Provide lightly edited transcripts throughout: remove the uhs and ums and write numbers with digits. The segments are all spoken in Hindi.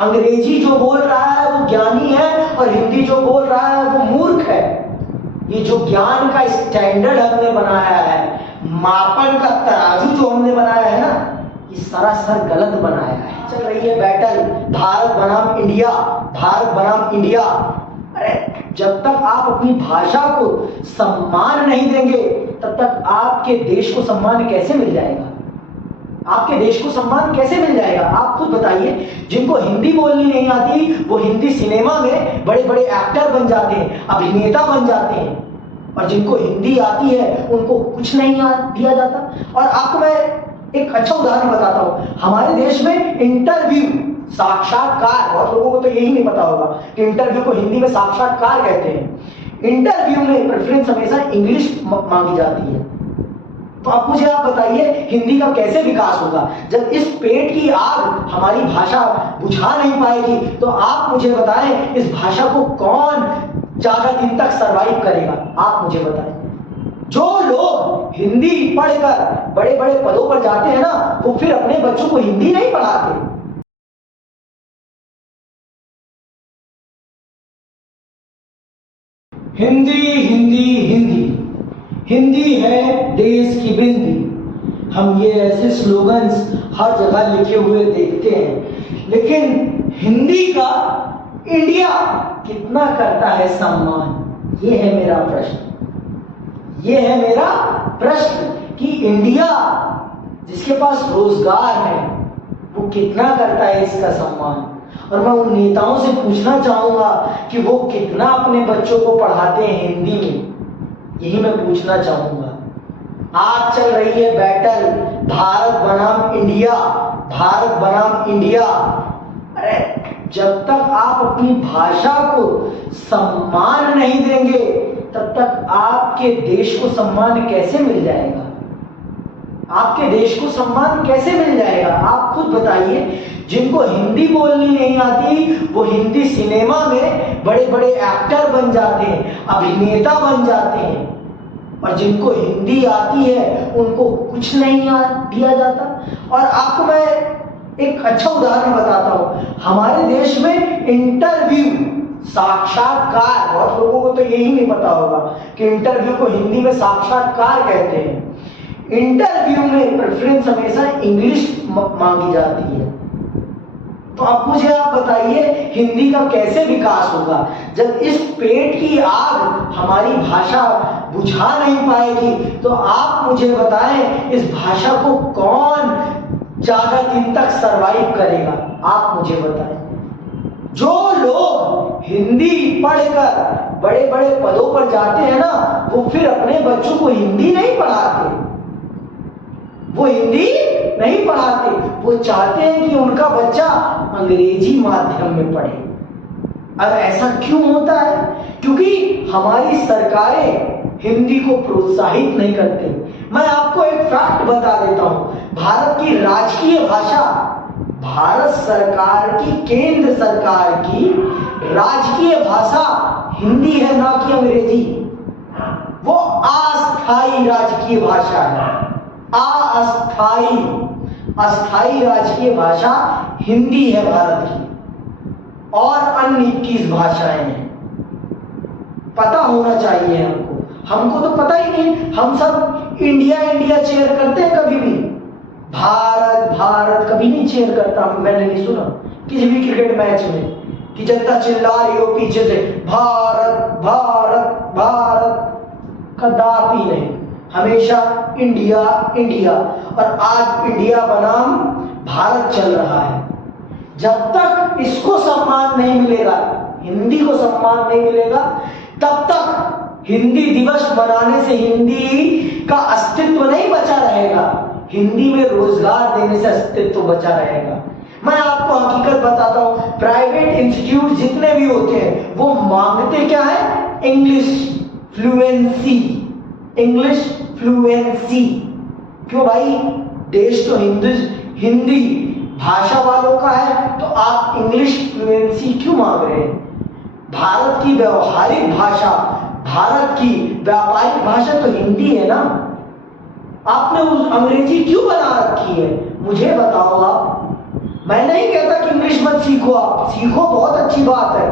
अंग्रेजी जो बोल रहा है वो ज्ञानी है और हिंदी जो बोल रहा है वो मूर्ख है। ये जो ज्ञान का स्टैंडर्ड हमने बनाया है, मापन का तराजू जो हमने बनाया है ना, ये सरासर गलत बनाया है। चल रही है बैटल भारत बनाम इंडिया, भारत बनाम इंडिया। अरे जब तक आप अपनी भाषा को सम्मान नहीं देंगे तब तक आपके देश को सम्मान कैसे मिल जाएगा? आपके देश को सम्मान कैसे मिल जाएगा? आप खुद बताइए। जिनको हिंदी बोलनी नहीं आती वो हिंदी सिनेमा में बड़े बड़े एक्टर बन जाते हैं, अभिनेता बन जाते हैं, और जिनको हिंदी आती है उनको कुछ नहीं दिया जाता। और आपको मैं एक अच्छा उदाहरण बताता हूं। हमारे देश में इंटरव्यू, साक्षात्कार, बहुत लोगों को तो यही नहीं पता होगा कि इंटरव्यू को हिंदी में साक्षात्कार कहते हैं। इंटरव्यू में प्रेफरेंस हमेशा इंग्लिश मांगी जाती है। तो अब मुझे आप बताइए हिंदी का कैसे विकास होगा? जब इस पेट की आग हमारी भाषा बुझा नहीं पाएगी तो आप मुझे बताएं इस भाषा को कौन ज्यादा दिन तक सरवाइव करेगा? आप मुझे बताएं। जो लोग हिंदी पढ़कर बड़े बड़े पदों पर जाते हैं ना, वो फिर अपने बच्चों को हिंदी नहीं पढ़ाते। हिंदी हिंदी हिंदी, हिंदी है देश की बिंदी। हम ये ऐसे स्लोगन्स हर जगह लिखे हुए देखते हैं, लेकिन हिंदी का इंडिया कितना करता है सम्मान? ये है मेरा प्रश्न। ये है मेरा प्रश्न कि इंडिया जिसके पास रोजगार है वो कितना करता है इसका सम्मान? और मैं उन नेताओं से पूछना चाहूंगा कि वो कितना अपने बच्चों को पढ़ाते हैं हिंदी में। यही मैं पूछना चाहूंगा। आज चल रही है बैटल भारत बनाम इंडिया, भारत बनाम इंडिया। अरे जब तक आप अपनी भाषा को सम्मान नहीं देंगे तब तक आपके देश को सम्मान कैसे मिल जाएगा? आपके देश को सम्मान कैसे मिल जाएगा? आप खुद बताइए। जिनको हिंदी बोलनी नहीं आती वो हिंदी सिनेमा में बड़े बड़े एक्टर बन जाते हैं, अभिनेता बन जाते हैं, और जिनको हिंदी आती है उनको कुछ नहीं दिया जाता। और आपको मैं एक अच्छा उदाहरण बताता हूं। हमारे देश में इंटरव्यू, साक्षात्कार, बहुत लोगों को तो यही नहीं पता होगा कि इंटरव्यू को हिंदी में साक्षात्कार कहते हैं। इंटरव्यू में प्रेफरेंस हमेशा इंग्लिश मांगी जाती है। तो अब मुझे आप बताइए हिंदी का कैसे विकास होगा? जब इस पेट की आग हमारी भाषा बुझा नहीं पाएगी तो आप मुझे बताएं इस भाषा को कौन ज्यादा दिन तक सरवाइव करेगा? आप मुझे बताएं। जो लोग हिंदी पढ़कर बड़े बड़े पदों पर जाते हैं ना, वो फिर अपने बच्चों को हिंदी नहीं पढ़ाते। वो हिंदी नहीं पढ़ाते, वो चाहते हैं कि उनका बच्चा अंग्रेजी माध्यम में पढ़े। अब ऐसा क्यों होता है? क्योंकि हमारी सरकारें हिंदी को प्रोत्साहित नहीं करती। मैं आपको एक फैक्ट बता देता हूं। भारत की राजकीय भाषा, भारत सरकार की, केंद्र सरकार की राजकीय भाषा हिंदी है, ना कि अंग्रेजी। वो अस्थायी राजकीय भाषा है। अस्थायी, अस्थायी राजकीय भाषा हिंदी है भारत की, और अन्य 21 भाषाएं हैं। पता होना चाहिए हमको। हमको तो पता ही नहीं। हम सब इंडिया इंडिया चेयर करते हैं, कभी भी भारत भारत कभी नहीं चेयर करता। मैंने नहीं सुना किसी भी क्रिकेट मैच में कि जनता चिल्ला रही हो पीछे से भारत भारत भारत। कदापि नहीं, हमेशा इंडिया इंडिया। और आज इंडिया बनाम भारत चल रहा है। जब तक इसको सम्मान नहीं मिलेगा, हिंदी को सम्मान नहीं मिलेगा, तब तक हिंदी दिवस मनाने से हिंदी का अस्तित्व नहीं बचा रहेगा। हिंदी में रोजगार देने से अस्तित्व बचा रहेगा। मैं आपको हकीकत बताता हूं, प्राइवेट इंस्टीट्यूट जितने भी होते हैं वो मांगते क्या है? English fluency, English fluency. क्यों भाई? देश तो हिंदी भाषा वालों का है, तो आप इंग्लिश फ्लुएंसी क्यों मांग रहे हैं? भारत की व्यवहारिक भाषा, भारत की व्यापारिक भाषा तो हिंदी है ना। आपने उस अंग्रेजी क्यों बना रखी है? मुझे बताओ आप। मैं नहीं कहता कि इंग्लिश मत सीखो आप, सीखो, बहुत अच्छी बात है,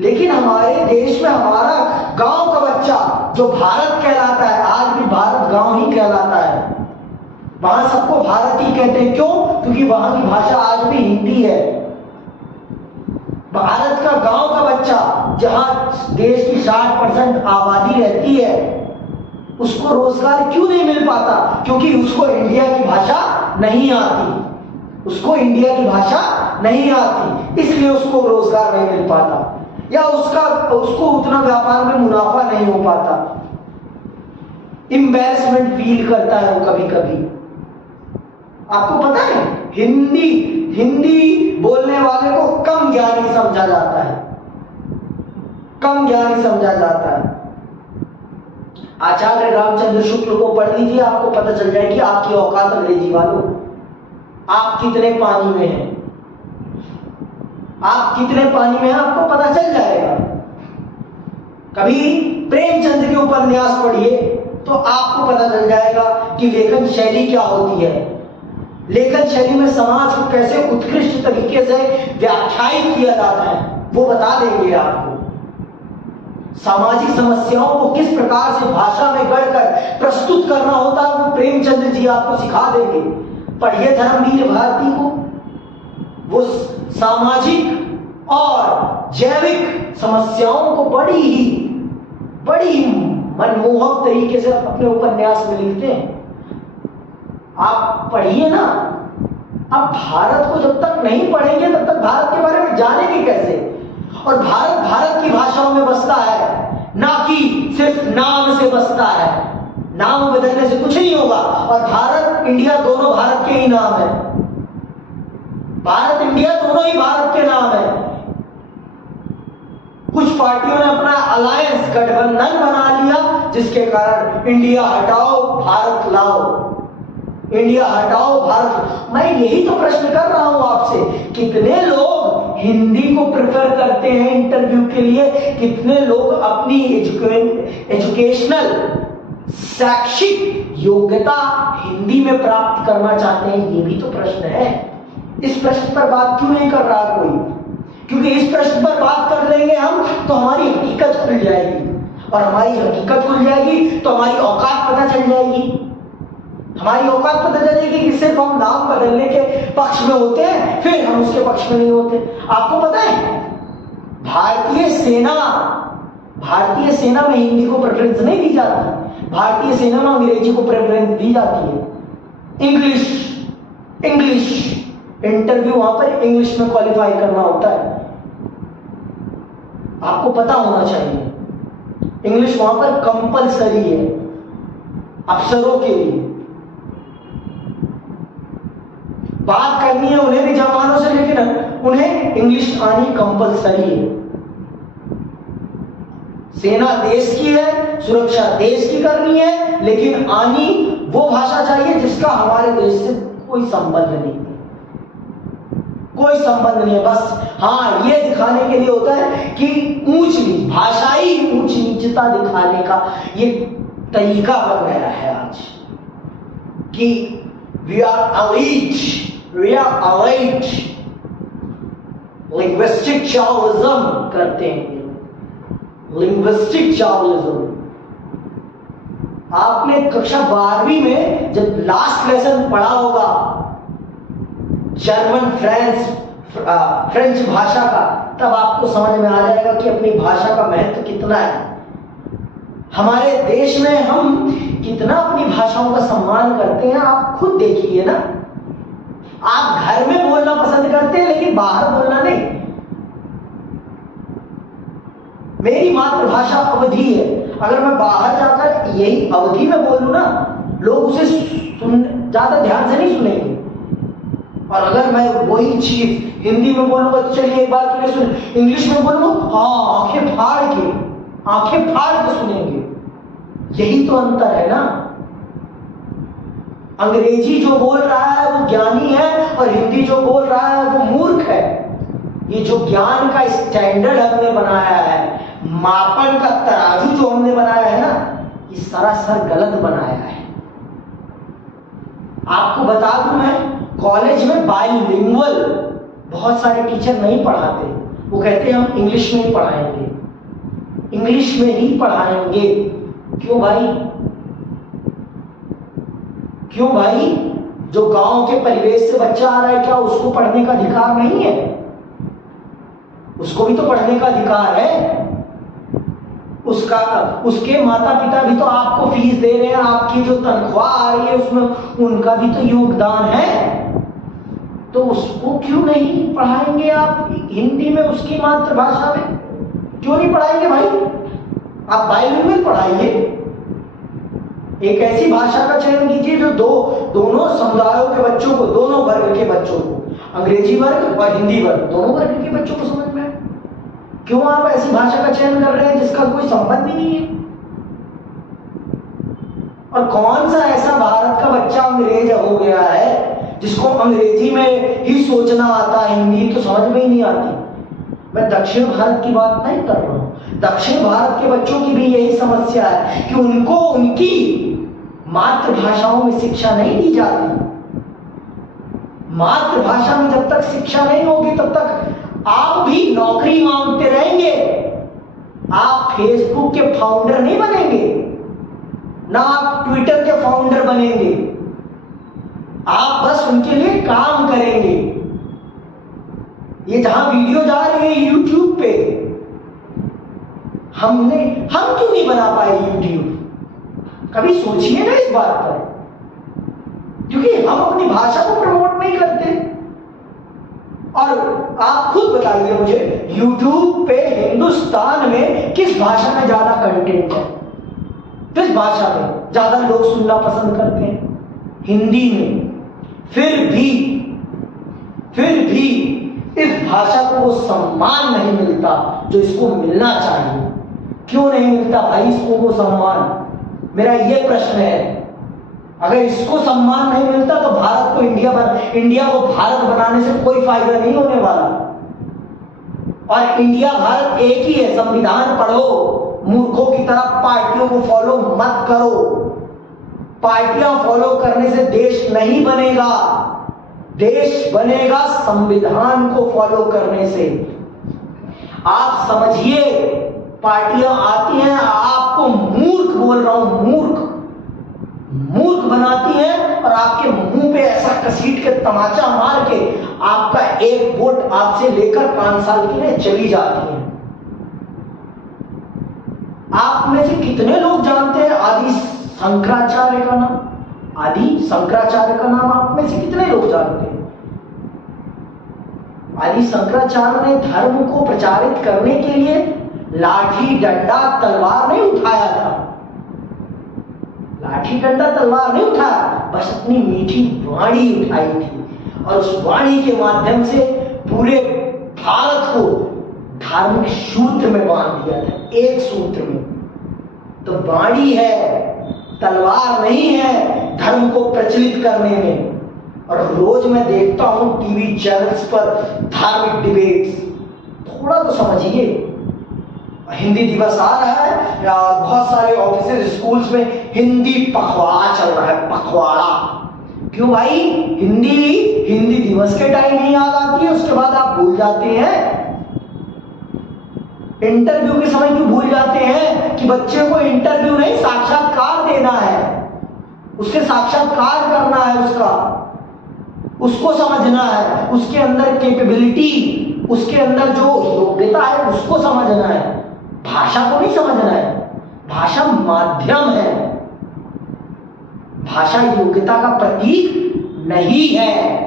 लेकिन हमारे देश में हमारा गांव का बच्चा जो भारत कहलाता है, आज भी भारत गांव ही कहलाता है, वहां सबको भारत ही कहते हैं। क्यों? क्योंकि वहां की भाषा आज भी हिंदी है। भारत का गांव का बच्चा जहां देश की 60% आबादी रहती है, उसको रोजगार क्यों नहीं मिल पाता? क्योंकि उसको इंडिया की भाषा नहीं आती, उसको इंडिया की भाषा नहीं आती, इसलिए उसको रोजगार नहीं मिल पाता, या उसको उतना व्यापार में मुनाफा नहीं हो पाता, एम्बैरेसमेंट फील करता है वो कभी कभी। आपको पता है, हिंदी बोलने वाले को कम ज्ञानी समझा जाता है, कम ज्ञानी समझा जाता है। आचार्य रामचंद्र शुक्ल को पढ़ लीजिए, आपको पता चल जाएगी आपकी औकात अंग्रेजी वालों, आप कितने पानी में हैं, आप कितने पानी में हैं आपको पता चल जाएगा। कभी प्रेमचंद के उपन्यास पढ़िए तो आपको पता चल जाएगा कि लेखन शैली क्या होती है, लेखन शैली में समाज को कैसे उत्कृष्ट तरीके से व्याख्यायित किया जाता है, वो बता देंगे आपको। सामाजिक समस्याओं को किस प्रकार से भाषा में गढ़कर प्रस्तुत करना होता है, वो प्रेमचंद्र जी आपको सिखा देंगे। पढ़िए धर्मवीर भारती को, वो सामाजिक और जैविक समस्याओं को बड़ी मनमोहक तरीके से अपने उपन्यास में लिखते हैं। आप पढ़िए ना। अब भारत को जब तक नहीं पढ़ेंगे तब तक भारत के बारे में जानेंगे कैसे? और भारत की भाषाओं में बसता है, ना कि सिर्फ नाम से बसता है। नाम बदलने से कुछ नहीं होगा, और भारत इंडिया दोनों भारत के ही नाम है, भारत इंडिया दोनों ही भारत के नाम है। कुछ पार्टियों ने अपना अलायंस गठबंधन बना लिया, जिसके कारण इंडिया हटाओ भारत लाओ, इंडिया हटाओ भारत। मैं यही तो प्रश्न कर रहा हूं आपसे, कितने लोग हिंदी को प्रेफर करते हैं इंटरव्यू के लिए, कितने लोग अपनी एजुकेशनल शैक्षिक योग्यता हिंदी में प्राप्त करना चाहते हैं, ये भी तो प्रश्न है। इस प्रश्न पर बात क्यों नहीं कर रहा कोई? क्योंकि इस प्रश्न पर बात कर लेंगे हम तो हमारी हकीकत खुल जाएगी, और हमारी हकीकत खुल जाएगी तो हमारी औकात पता चल जाएगी। हमारी औकात पता चलेगी कि सिर्फ हम नाम बदलने के पक्ष में होते हैं, फिर हम उसके पक्ष में नहीं होते। आपको पता है, भारतीय सेना में हिंदी को प्रेफरेंस नहीं दी जाती, भारतीय सेना में अंग्रेजी को प्रेफरेंस दी जाती है। इंग्लिश इंटरव्यू वहां पर इंग्लिश में क्वालिफाई करना होता है, आपको पता होना चाहिए। इंग्लिश वहां पर कंपलसरी है अफसरों के लिए। बात करनी है उन्हें भी जवानों से, लेकिन उन्हें इंग्लिश आनी कंपलसरी है। सेना देश की है, सुरक्षा देश की करनी है, लेकिन आनी वो भाषा चाहिए जिसका हमारे देश से कोई संबंध नहीं है, कोई संबंध नहीं है। बस हाँ, ये दिखाने के लिए होता है कि ऊंच नीच, भाषाई ऊंच नीचता दिखाने का ये तरीका बन गया है आज, कि we are elite, linguistic chauvalism करते हैं, linguistic chauvalism। आपने कक्षा 12वीं में जब लास्ट लेसन पढ़ा होगा जर्मन फ्रेंच भाषा का, तब आपको समझ में आ जाएगा कि अपनी भाषा का महत्व कितना है। हमारे देश में हम कितना अपनी भाषाओं का सम्मान करते हैं, आप खुद देखिए ना। आप घर में बोलना पसंद करते हैं, लेकिन बाहर बोलना नहीं। मेरी मातृभाषा अवधी है, अगर मैं बाहर जाकर यही अवधी में बोलूं ना, लोग उसे ज्यादा ध्यान से नहीं सुनेंगे। और अगर मैं वही चीज हिंदी में बोलूंगा तो चलिए एक बार के लिए सुन, इंग्लिश में बोलूंगा हाँ आंखें फाड़ के सुनेंगे। यही तो अंतर है ना। अंग्रेजी जो बोल रहा है वो ज्ञानी है, और हिंदी जो बोल रहा है वो मूर्ख है। ये जो ज्ञान का स्टैंडर्ड हमने बनाया है, मापन का तराजू जो हमने बनाया है ना, ये सरासर गलत बनाया है। आपको बता दूं, मैं कॉलेज में बहुत सारे टीचर नहीं पढ़ाते, वो कहते हैं हम इंग्लिश में ही पढ़ाएंगे, इंग्लिश में ही पढ़ाएंगे। क्यों भाई? क्यों भाई? जो गांव के परिवेश से बच्चा आ रहा है, क्या उसको पढ़ने का अधिकार नहीं है? उसको भी तो पढ़ने का अधिकार है। उसके माता पिता भी तो आपको फीस दे रहे हैं, आपकी जो तनख्वाह आ रही है उसमें उनका भी तो योगदान है। तो उसको क्यों नहीं पढ़ाएंगे आप हिंदी में, उसकी मातृभाषा में? क्यों नहीं पढ़ाएंगे भाई? आप बाइलिंगुअल पढ़ाइए, एक ऐसी भाषा का चयन कीजिए जो दोनों समुदायों के बच्चों को, दोनों वर्ग के बच्चों को, अंग्रेजी वर्ग और हिंदी वर्ग, दोनों वर्ग के बच्चों को समझ में आए। क्यों आप ऐसी भाषा का चयन कर रहे हैं जिसका कोई संबंध ही नहीं है? और कौन सा ऐसा भारत का बच्चा अंग्रेज हो गया है जिसको अंग्रेजी में ही सोचना आता है, हिंदी तो समझ में ही नहीं आती? मैं दक्षिण भारत की बात नहीं कर रहा हूं। दक्षिण भारत के बच्चों की भी यही समस्या है कि उनको उनकी मातृभाषाओं में शिक्षा नहीं दी जाती। मातृभाषा में जब तक शिक्षा नहीं होगी तब तक आप भी नौकरी मांगते रहेंगे। आप फेसबुक के फाउंडर नहीं बनेंगे, ना आप ट्विटर के फाउंडर बनेंगे। आप बस उनके लिए काम करेंगे। ये जहां वीडियो जा रही है यूट्यूब पे, हम क्यों नहीं बना पाए यूट्यूब? कभी सोचिए ना इस बात पर, क्योंकि हम अपनी भाषा को प्रमोट नहीं करते। और आप खुद बताइए मुझे, यूट्यूब पे हिंदुस्तान में किस भाषा में ज्यादा कंटेंट है? किस भाषा में ज्यादा लोग सुनना पसंद करते हैं? हिंदी में। फिर भी इस भाषा को वो सम्मान नहीं मिलता जो इसको मिलना चाहिए। क्यों नहीं मिलता भाई इसको वो सम्मान? मेरा ये प्रश्न है। अगर इसको सम्मान नहीं मिलता तो भारत को इंडिया को भारत बनाने से कोई फायदा नहीं होने वाला। और इंडिया भारत एक ही है। संविधान पढ़ो, मूर्खों की तरह पार्टियों को फॉलो मत करो। पार्टियां फॉलो करने से देश नहीं बनेगा, देश बनेगा संविधान को फॉलो करने से। आप समझिए, पार्टियां आती हैं, आपको मूर्ख बोल रहा हूं, मूर्ख बनाती हैं और आपके मुंह पे ऐसा कसीट के तमाचा मार के आपका एक वोट आपसे लेकर 5 साल के लिए चली जाती है। आप में से कितने लोग जानते हैं आदि शंकराचार्य का नाम? आदि शंकराचार्य का नाम आप में से कितने लोग जानते हैं? आदि शंकराचार्य ने धर्म को प्रचारित करने के लिए लाठी डंडा तलवार नहीं उठाया था। लाठी डंडा तलवार नहीं उठाया, बस अपनी मीठी वाणी उठाई थी। और उस वाणी के माध्यम से पूरे भारत को धार्मिक सूत्र में बांध दिया था, एक सूत्र में। तो वाणी है, तलवार नहीं है धर्म को प्रचलित करने में। और रोज मैं देखता हूं टीवी चैनल्स पर धार्मिक डिबेट्स। थोड़ा तो समझिए, हिंदी दिवस आ रहा है, बहुत सारे ऑफिसेज स्कूल्स में हिंदी पखवाड़ा चल रहा है, पखवाड़ा। क्यों भाई? हिंदी दिवस के टाइम ही याद आती है, उसके बाद आप भूल जाते हैं। इंटरव्यू के समय क्यों भूल जाते हैं कि बच्चे को इंटरव्यू नहीं साक्षात्कार देना है, उससे साक्षात्कार करना है, उसको समझना है, उसके अंदर कैपेबिलिटी, उसके अंदर जो योग्यता है उसको समझना है, भाषा को नहीं समझना है। भाषा माध्यम है, भाषा योग्यता का प्रतीक नहीं है।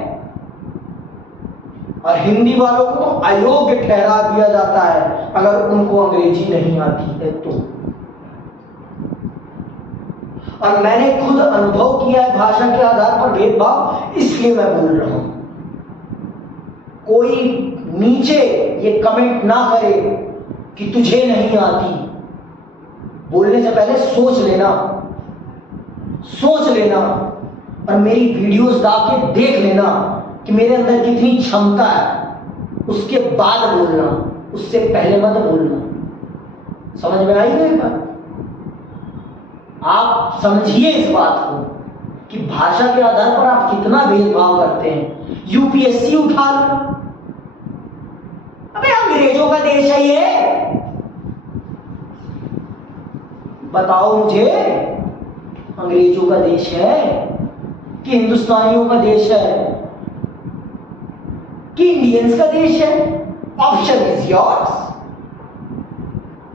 और हिंदी वालों को तो अयोग्य ठहरा दिया जाता है अगर उनको अंग्रेजी नहीं आती है तो। और मैंने खुद अनुभव किया है भाषा के आधार पर भेदभाव, इसलिए मैं बोल रहा हूं। कोई नीचे ये कमेंट ना करे कि तुझे नहीं आती, बोलने से पहले सोच लेना और मेरी वीडियोस डाल के देख लेना कि मेरे अंदर कितनी क्षमता है, उसके बाद बोलना, उससे पहले मत बोलना। समझ में आई मेरी बात? आप समझिए इस बात को कि भाषा के आधार पर आप कितना भेदभाव करते हैं। यूपीएससी उठा लो, अंग्रेजों का देश है ये? बताओ मुझे, अंग्रेजों का देश है कि हिंदुस्तानियों का देश है कि इंडियंस का देश है? Option is yours,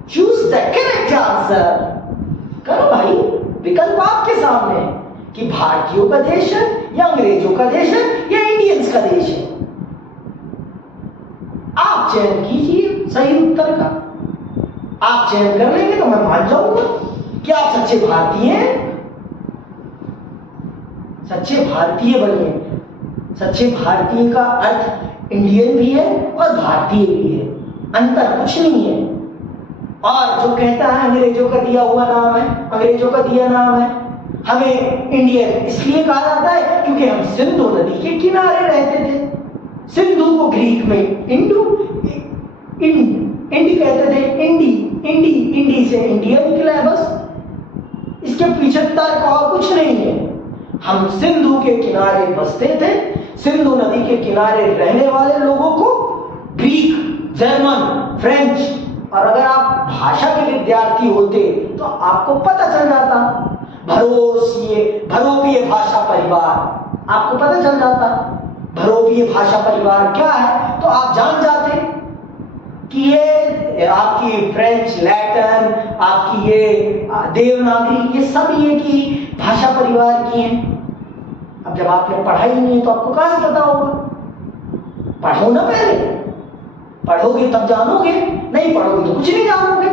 choose the correct answer. करो भाई, विकल्प आपके सामने कि भारतीयों का देश है या अंग्रेजों का देश है या इंडियंस का देश है। आप चयन कीजिए सही उत्तर का। आप चयन कर लेंगे तो मैं मान जाऊंगा कि आप सच्चे भारतीय हैं। सच्चे भारतीय बनिए। सच्चे भारतीय का अर्थ इंडियन भी है और भारतीय भी है, अंतर कुछ नहीं है। और जो कहता है अंग्रेजों का दिया हुआ नाम है, अंग्रेजों का दिया नाम है, हमें इंडियन इसलिए कहा जाता है क्योंकि हम सिंधु नदी के किनारे रहते थे। सिंधु को ग्रीक में इंडी कहते थे, इंडी से इंडिया निकला है बस। इसके पीछे तर्क और कुछ नहीं है। हम सिंधु के किनारे बसते थे, सिंधु नदी के किनारे रहने वाले लोगों को ग्रीक, जर्मन, फ्रेंच, और अगर आप भाषा के विद्यार्थी होते तो आपको पता चल जाता भरोपीय भाषा परिवार, आपको पता चल जाता भरोपीय भाषा परिवार क्या है, तो आप जान जाते कि ये आपकी फ्रेंच, लैटिन, आपकी ये देवनागरी, ये सब ये की भाषा परिवार की हैं। अब जब आपने पढ़ाई नहीं है तो आपको कहां से पता होगा? पढ़ो ना, पहले पढ़ोगे तब जानोगे, नहीं पढ़ोगे तो कुछ नहीं जानोगे।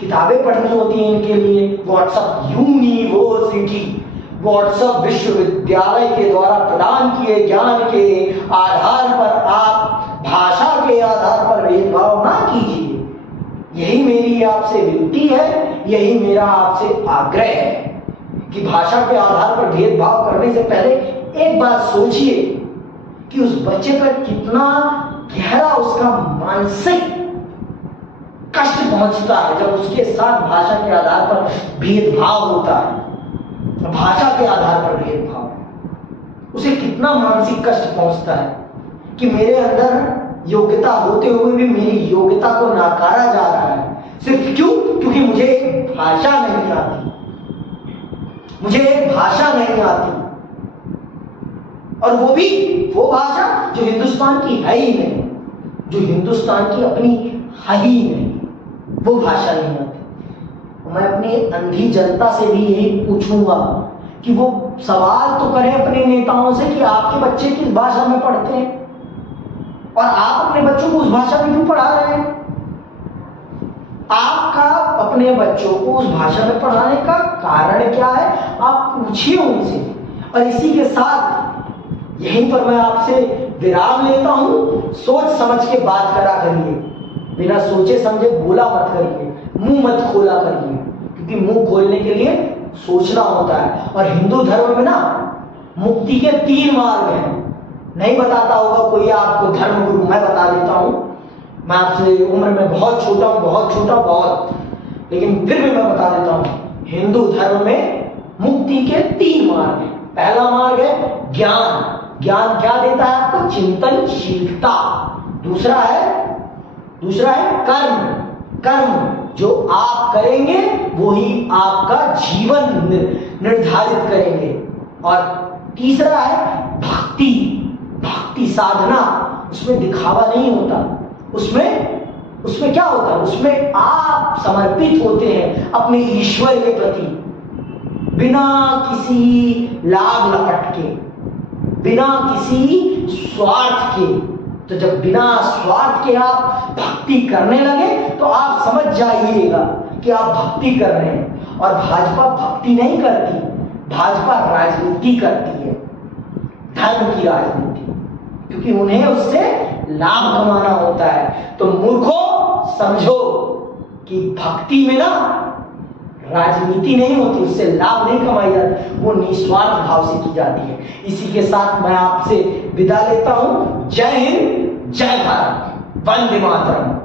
किताबें पढ़नी होती हैं इनके लिए। व्हाट्सएप यूनिवर्सिटी, व्हाट्सएप विश्वविद्यालय के द्वारा प्रदान किए ज्ञान के आधार पर आप भाषा के आधार पर भेदभाव ना कीजिए। यही मेरी आपसे विनती है, यही मेरा आपसे आग्रह है कि भाषा के आधार पर भेदभाव करने से पहले एक बात सोचिए कि उस बच्चे पर कितना गहरा उसका मानसिक कष्ट पहुंचता है जब उसके साथ भाषा के आधार पर भेदभाव होता है। भाषा के आधार पर भेदभाव, उसे कितना मानसिक कष्ट पहुंचता है कि मेरे अंदर योग्यता होते हुए भी मेरी योग्यता को नकारा जा रहा है। सिर्फ क्यों? क्योंकि मुझे एक भाषा नहीं आती, मुझे एक भाषा नहीं आती, और वो भी वो भाषा जो हिंदुस्तान की है ही नहीं, जो हिंदुस्तान की अपनी है ही नहीं, वो भाषा नहीं आती। मैं अपनी अंधी जनता से भी यही पूछूंगा कि वो सवाल तो करें अपने नेताओं से कि आपके बच्चे किस भाषा में पढ़ते हैं और आप अपने बच्चों को उस भाषा में क्यों पढ़ा रहे हैं। आपका अपने बच्चों को उस भाषा में पढ़ाने का कारण क्या है, आप पूछिए उनसे। और इसी के साथ यहीं पर मैं आपसे विराम लेता हूं। सोच समझ के बात करा करिए, बिना सोचे समझे बोला मत करिए, मुंह मत खोला करिए, क्योंकि मुंह खोलने के लिए सोचना होता है। और हिंदू धर्म में ना मुक्ति के 3 मार्ग हैं। नहीं बताता होगा कोई आपको धर्म गुरु, मैं बता देता हूं। मैं आपसे उम्र में बहुत छोटा हूं, बहुत, लेकिन फिर भी मैं बता देता हूं। हिंदू धर्म में मुक्ति के 3 मार्ग हैं। पहला मार्ग है ज्ञान। ज्ञान क्या देता है आपको? चिंतनशीलता। दूसरा है कर्म। कर्म जो आप करेंगे वो ही आपका जीवन निर्धारित करेंगे। और तीसरा है भक्ति। भक्ति साधना, उसमें दिखावा नहीं होता, उसमें क्या होता है, उसमें आप समर्पित होते हैं अपने ईश्वर के प्रति, बिना किसी लाभ लपट के, बिना किसी स्वार्थ के। तो जब बिना स्वार्थ के आप भक्ति करने लगे तो आप समझ जाइएगा कि आप भक्ति कर रहे हैं। और भाजपा भक्ति नहीं करती, भाजपा राजनीति करती है, धर्म की राजनीति, क्योंकि उन्हें उससे लाभ कमाना होता है। तो मूर्खों, समझो कि भक्ति में ना राजनीति नहीं होती, उससे लाभ नहीं कमाई जाती, वो निस्वार्थ भाव से की जाती है। इसी के साथ मैं आपसे विदा लेता हूं। जय हिंद, जय भारत, वंदे मातरम।